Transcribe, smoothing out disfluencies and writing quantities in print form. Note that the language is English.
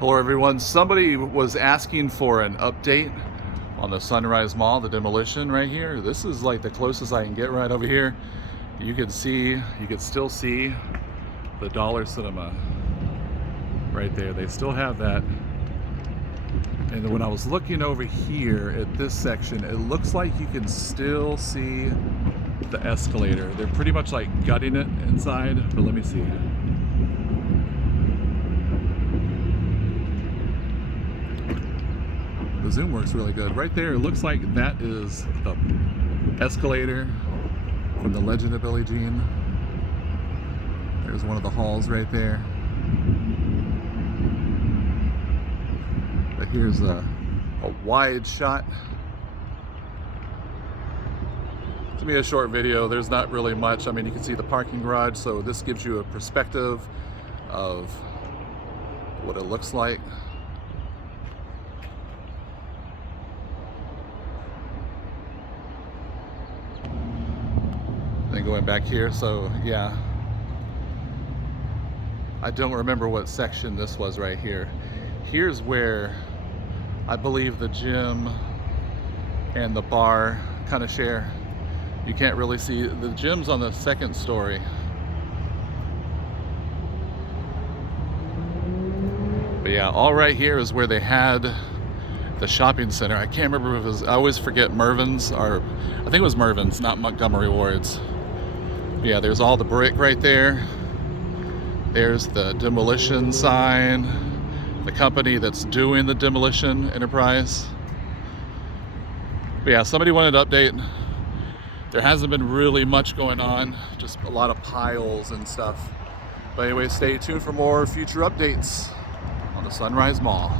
Hello everyone. Somebody was asking for an update on the Sunrise Mall, the demolition right here. This is like the closest I can get right over here. You could still see the Dollar Cinema right there. They still have that. And when I was looking over here at this section, it looks like you can still see the escalator. They're pretty much like gutting it inside, but let me see. The zoom works really good. Right there, it looks like that is the escalator from The Legend of Billie Jean. There's one of the halls right there. But here's a wide shot. It's gonna be a short video. There's not really much. I mean, you can see the parking garage, so this gives you a perspective of what it looks like. Then going back here, so yeah, I don't remember what section this was right here. Here's where I believe the gym and the bar kind of share. You can't really see, the gym's on the second story. But yeah, all right here is where they had the shopping center. I can't remember if it was, I always forget Mervyn's, or I think it was Mervyn's, not Montgomery Ward's. Yeah, there's all the brick right there. There's the demolition sign, the company that's doing the demolition enterprise. But yeah, somebody wanted to update. There hasn't been really much going on, just a lot of piles and stuff. But anyway, stay tuned for more future updates on the Sunrise Mall.